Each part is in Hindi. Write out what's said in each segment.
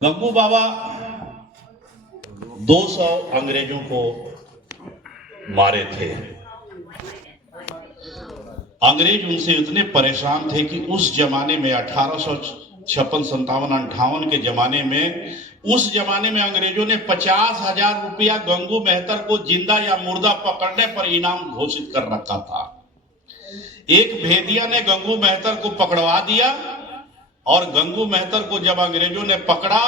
गंगू बाबा 200 अंग्रेजों को मारे थे। अंग्रेज उनसे इतने परेशान थे कि उस जमाने में 1856-57-58 के जमाने में, उस जमाने में अंग्रेजों ने 50,000 रुपया गंगू मेहतर को जिंदा या मुर्दा पकड़ने पर इनाम घोषित कर रखा था। एक भेदिया ने गंगू मेहतर को पकड़वा दिया और गंगू मेहतर को जब अंग्रेजों ने पकड़ा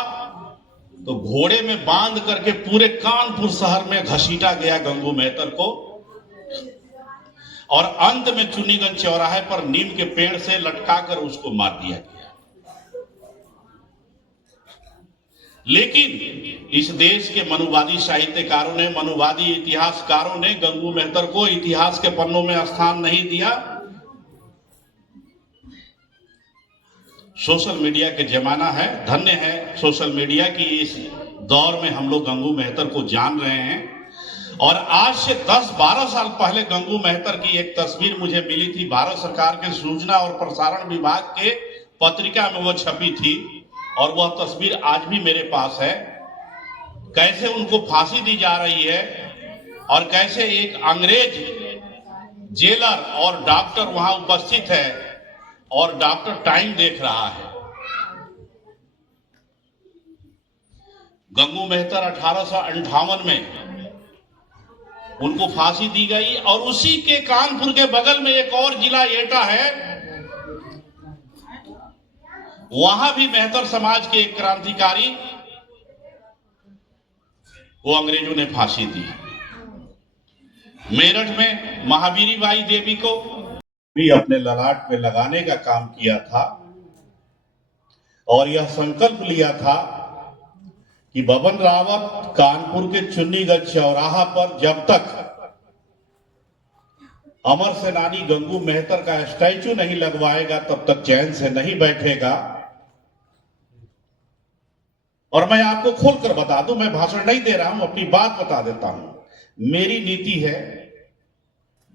तो घोड़े में बांध करके पूरे कानपुर शहर में घसीटा गया गंगू मेहतर को, और अंत में चुन्नीगंज चौराहे पर नीम के पेड़ से लटकाकर उसको मार दिया गया। लेकिन इस देश के मनुवादी साहित्यकारों ने, मनुवादी इतिहासकारों ने गंगू मेहतर को इतिहास के पन्नों में स्थान नहीं दिया। सोशल मीडिया के जमाना है, धन्य है सोशल मीडिया की इस दौर में हम लोग गंगू मेहतर को जान रहे हैं। और आज से 10-12 साल पहले गंगू मेहतर की एक तस्वीर मुझे मिली थी। भारत सरकार के सूचना और प्रसारण विभाग के पत्रिका में वो छपी थी और वह तस्वीर आज भी मेरे पास है। कैसे उनको फांसी दी जा रही है और कैसे एक अंग्रेज जेलर और डॉक्टर वहां उपस्थित है और डॉक्टर टाइम देख रहा है। गंगू मेहतर 1858 में उनको फांसी दी गई और उसी के कानपुर के बगल में एक और जिला एटा है, वहां भी मेहतर समाज के एक क्रांतिकारी को अंग्रेजों ने फांसी दी। मेरठ में महावीरी बाई देवी को भी अपने ललाट पे लगाने का काम किया था और यह संकल्प लिया था कि बबन रावत कानपुर के चुन्नीगंज चौराहा पर जब तक अमर सेनानी गंगू मेहतर का स्टैचू नहीं लगवाएगा तब तक चैन से नहीं बैठेगा। और मैं आपको खोलकर बता दूं, मैं भाषण नहीं दे रहा हूं, अपनी बात बता देता हूं। मेरी नीति है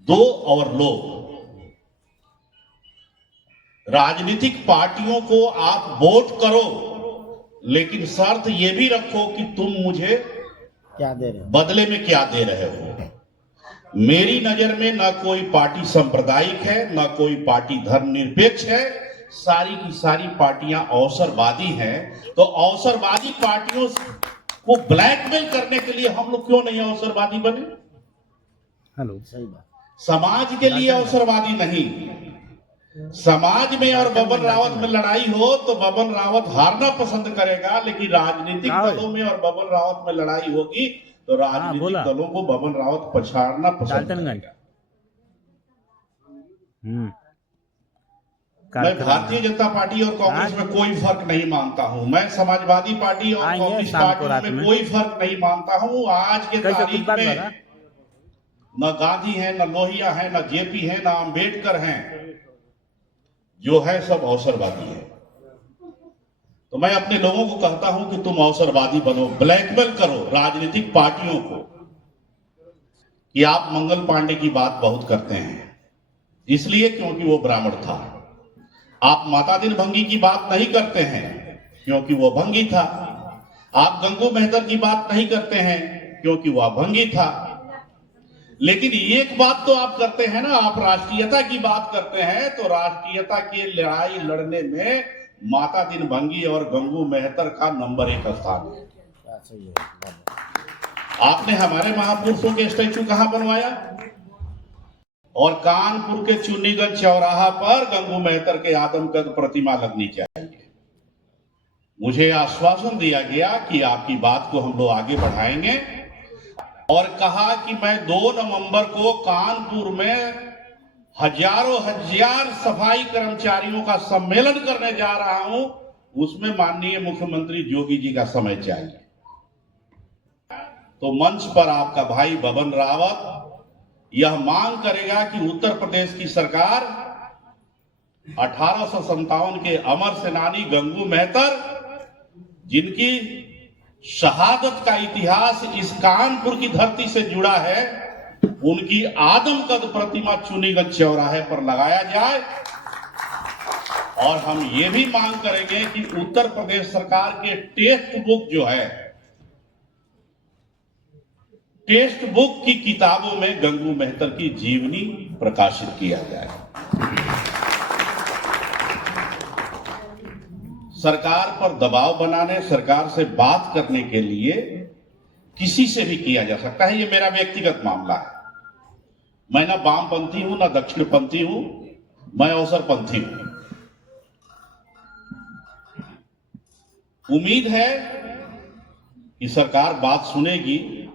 दो और लो। राजनीतिक पार्टियों को आप वोट करो, लेकिन शर्त यह भी रखो कि तुम मुझे क्या दे रहे हो, बदले में क्या दे रहे हो। मेरी नजर में ना कोई पार्टी सांप्रदायिक है, ना कोई पार्टी धर्मनिरपेक्ष है। सारी की सारी पार्टियां अवसरवादी हैं। तो अवसरवादी पार्टियों को ब्लैकमेल करने के लिए हम लोग क्यों नहीं अवसरवादी बने? हेलो, सही बात। समाज के लिए अवसरवादी नहीं। समाज में और बबन रावत में लड़ाई हो तो बबन रावत हारना पसंद करेगा, लेकिन राजनीतिक दलों में और बबन रावत में लड़ाई होगी तो राजनीतिक दलों को बबन रावत पछाड़ना पसंद करेगा। मैं भारतीय जनता पार्टी और कांग्रेस में कोई फर्क नहीं मानता हूं। मैं समाजवादी पार्टी और कांग्रेस पार्टी में कोई फर्क नहीं मानता हूं। आज के तारीख में न गांधी है, न लोहिया है, न जेपी है, न अंबेडकर हैं। जो है सब अवसरवादी है। तो मैं अपने लोगों को कहता हूं कि तुम अवसरवादी बनो, ब्लैकमेल करो राजनीतिक पार्टियों को कि आप मंगल पांडे की बात बहुत करते हैं, इसलिए क्योंकि वो ब्राह्मण था। आप माता दिन भंगी की बात नहीं करते हैं क्योंकि वो भंगी था। आप गंगू मेहतर की बात नहीं करते हैं क्योंकि वह भंगी था। लेकिन एक बात तो आप करते हैं ना, आप राष्ट्रीयता की बात करते हैं। तो राष्ट्रीयता की लड़ाई लड़ने में माता दिन भंगी और गंगू मेहतर का नंबर 1 स्थान है। आपने हमारे महापुरुषों के स्टैचू कहां बनवाया? और कानपुर के चुन्नीगंज चौराहा पर गंगू मेहतर के आदमकद प्रतिमा लगनी चाहिए। मुझे आश्वासन दिया गया कि आपकी बात को हम लोग आगे बढ़ाएंगे और कहा कि मैं 2 नवंबर को कानपुर में हजारों हजार सफाई कर्मचारियों का सम्मेलन करने जा रहा हूं। उसमें माननीय मुख्यमंत्री योगी जी का समय चाहिए। तो मंच पर आपका भाई बबन रावत यह मांग करेगा कि उत्तर प्रदेश की सरकार 1857 के अमर सेनानी गंगू मेहतर, जिनकी शहादत का इतिहास इस कानपुर की धरती से जुड़ा है, उनकी आदमकद प्रतिमा चुन्नीगंज चौराहे पर लगाया जाए और हम ये भी मांग करेंगे कि उत्तर प्रदेश सरकार के टेक्स्ट बुक जो है, टेक्स्ट बुक की किताबों में गंगू मेहतर की जीवनी प्रकाशित किया जाए। सरकार पर दबाव बनाने, सरकार से बात करने के लिए किसी से भी किया जा सकता है। ये मेरा व्यक्तिगत मामला है। मैं ना वामपंथी हूं ना दक्षिणपंथी हूं, मैं अवसरपंथी हूं। उम्मीद है कि सरकार बात सुनेगी